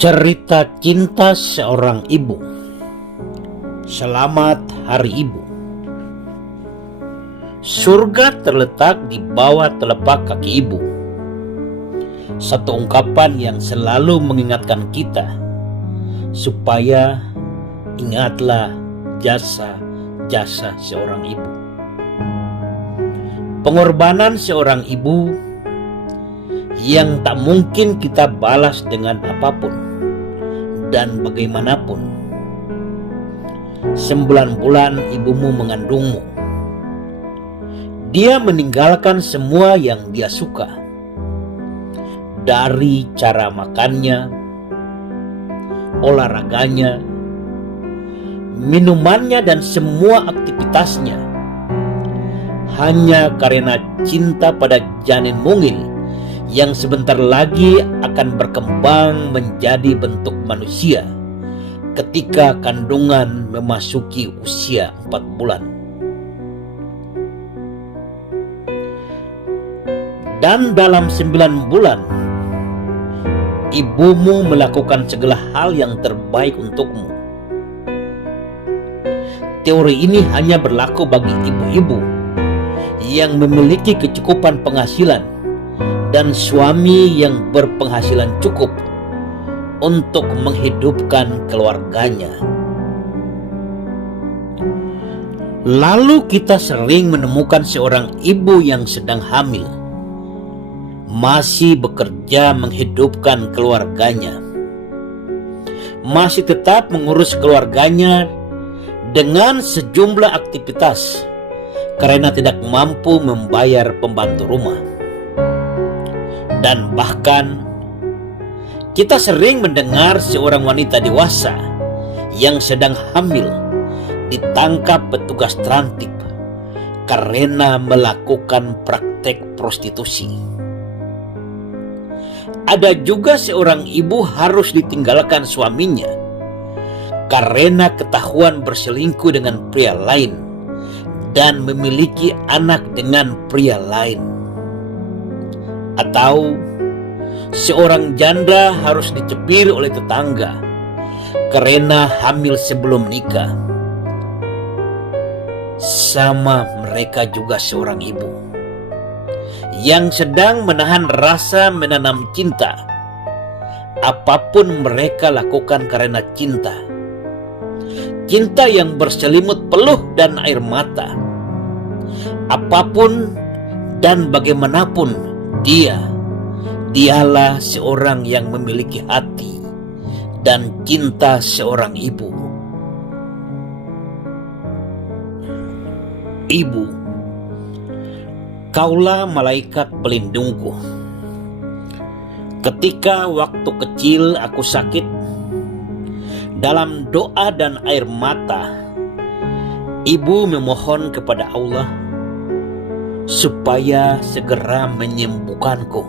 Cerita cinta seorang ibu. Selamat Hari Ibu. Surga terletak di bawah telapak kaki ibu. Satu ungkapan yang selalu mengingatkan kita supaya ingatlah jasa-jasa seorang ibu. Pengorbanan seorang ibu yang tak mungkin kita balas dengan apapun dan bagaimanapun. 9 bulan ibumu mengandungmu. Dia meninggalkan semua yang dia suka, dari cara makannya, olahraganya, minumannya, dan semua aktivitasnya, hanya karena cinta pada janin mungil yang sebentar lagi akan berkembang menjadi bentuk manusia ketika kandungan memasuki usia 4 bulan. Dan dalam 9 bulan, ibumu melakukan segala hal yang terbaik untukmu. Teori ini hanya berlaku bagi ibu-ibu yang memiliki kecukupan penghasilan dan suami yang berpenghasilan cukup untuk menghidupkan keluarganya. Lalu kita sering menemukan seorang ibu yang sedang hamil, masih bekerja menghidupkan keluarganya, masih tetap mengurus keluarganya dengan sejumlah aktivitas karena tidak mampu membayar pembantu rumah. Dan bahkan kita sering mendengar seorang wanita dewasa yang sedang hamil ditangkap petugas terantip karena melakukan praktek prostitusi. Ada juga seorang ibu harus ditinggalkan suaminya karena ketahuan berselingkuh dengan pria lain dan memiliki anak dengan pria lain. Atau seorang janda harus dicebir oleh tetangga karena hamil sebelum nikah. Sama mereka juga seorang ibu yang sedang menahan rasa menanam cinta. Apapun mereka lakukan karena cinta. Cinta yang berselimut peluh dan air mata. Apapun dan bagaimanapun dialah seorang yang memiliki hati dan cinta seorang ibu. Ibu, kaulah malaikat pelindungku. Ketika waktu kecil aku sakit, dalam doa dan air mata, ibu memohon kepada Allah supaya segera menyembuhkanku.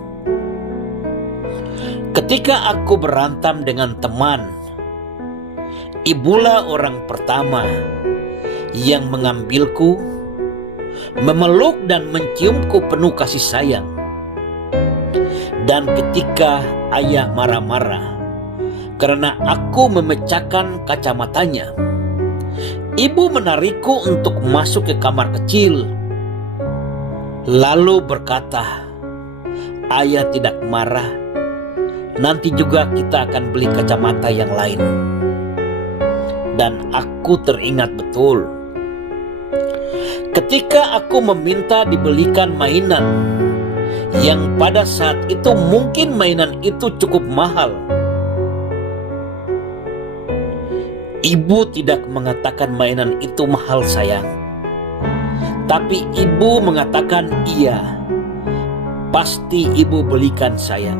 Ketika aku berantem dengan teman, ibulah orang pertama yang mengambilku, memeluk dan menciumku penuh kasih sayang. Dan ketika ayah marah-marah karena aku memecahkan kacamatanya, ibu menarikku untuk masuk ke kamar kecil, lalu berkata, "Ayah tidak marah, nanti juga kita akan beli kacamata yang lain." Dan aku teringat betul ketika aku meminta dibelikan mainan yang pada saat itu mungkin mainan itu cukup mahal. Ibu tidak mengatakan mainan itu mahal sayang, tapi ibu mengatakan iya, pasti ibu belikan sayang.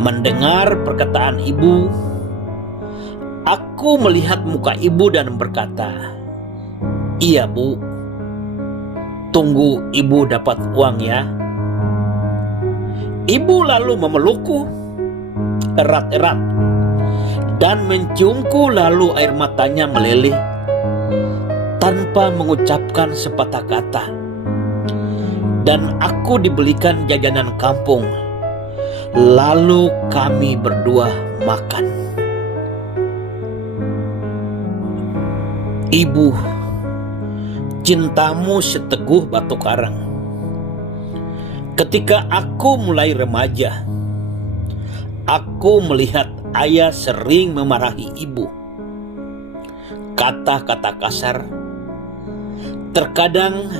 Mendengar perkataan ibu, aku melihat muka ibu dan berkata, "Iya bu, tunggu ibu dapat uang ya." Ibu lalu memelukku erat-erat dan menciumku, lalu air matanya meleleh tanpa mengucapkan sepatah kata. Dan aku dibelikan jajanan kampung Lalu kami berdua makan. Ibu, cintamu seteguh batu karang. Ketika aku mulai remaja, aku melihat ayah sering memarahi ibu. Kata-kata kasar terkadang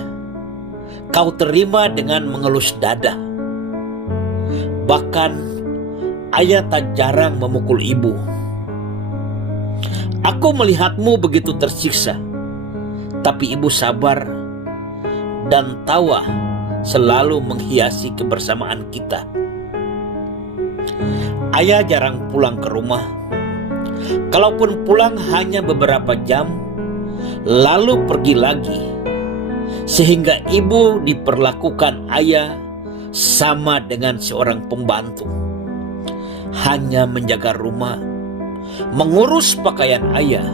kau terima dengan mengelus dada. Bahkan ayah tak jarang memukul ibu. Aku melihatmu begitu tersiksa, tapi ibu sabar dan tawa selalu menghiasi kebersamaan kita. Ayah jarang pulang ke rumah. Kalaupun pulang hanya beberapa jam, lalu pergi lagi. Sehingga ibu diperlakukan ayah sama dengan seorang pembantu. Hanya menjaga rumah, mengurus pakaian ayah.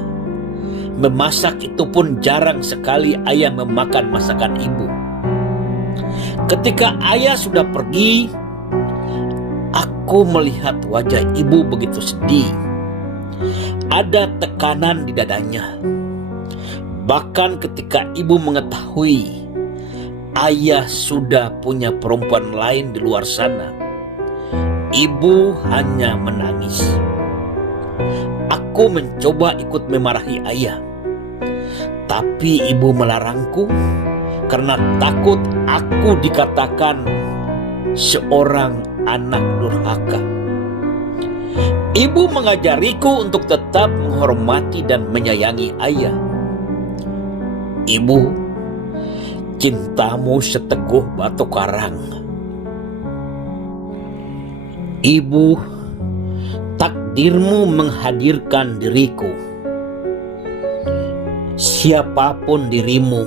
Memasak itu pun jarang sekali ayah memakan masakan ibu. Ketika ayah sudah pergi, aku melihat wajah ibu begitu sedih. Ada tekanan di dadanya. Bahkan ketika ibu mengetahui ayah sudah punya perempuan lain di luar sana, ibu hanya menangis. Aku mencoba ikut memarahi ayah, tapi ibu melarangku karena takut aku dikatakan seorang anak durhaka. Ibu mengajariku untuk tetap menghormati dan menyayangi ayah. Ibu, cintamu seteguh batu karang. Ibu, takdirmu menghadirkan diriku. Siapapun dirimu,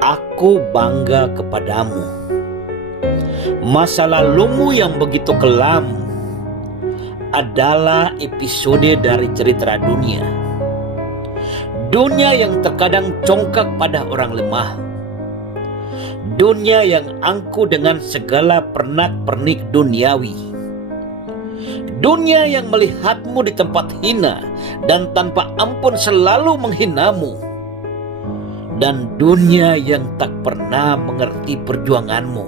aku bangga kepadamu. Masa lalumu yang begitu kelam adalah episode dari cerita dunia. Dunia yang terkadang congkak pada orang lemah. Dunia yang angkuh dengan segala pernak-pernik duniawi. Dunia yang melihatmu di tempat hina dan tanpa ampun selalu menghinamu. Dan dunia yang tak pernah mengerti perjuanganmu,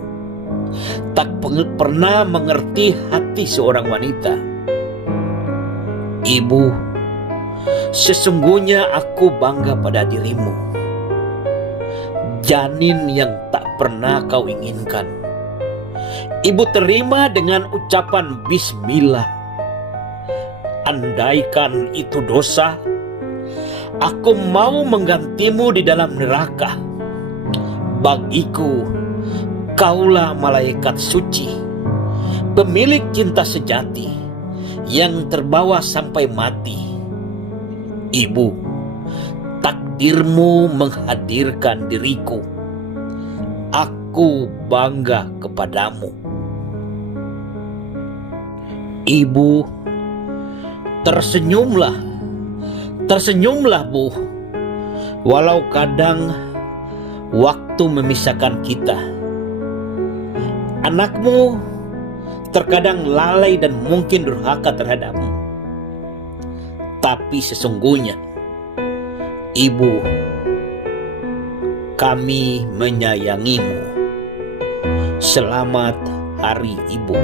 tak pernah mengerti hati seorang wanita. Ibu, sesungguhnya aku bangga pada dirimu. Janin yang tak pernah kau inginkan, ibu terima dengan ucapan bismillah. Andaikan itu dosa, aku mau menggantimu di dalam neraka. Bagiku, kaulah malaikat suci, pemilik cinta sejati yang terbawa sampai mati. Ibu, takdirmu menghadirkan diriku. Aku bangga kepadamu. Ibu, tersenyumlah Bu, walau kadang waktu memisahkan kita. Anakmu terkadang lalai dan mungkin durhaka terhadapmu. Tapi sesungguhnya, Ibu, kami menyayangimu. Selamat Hari Ibu.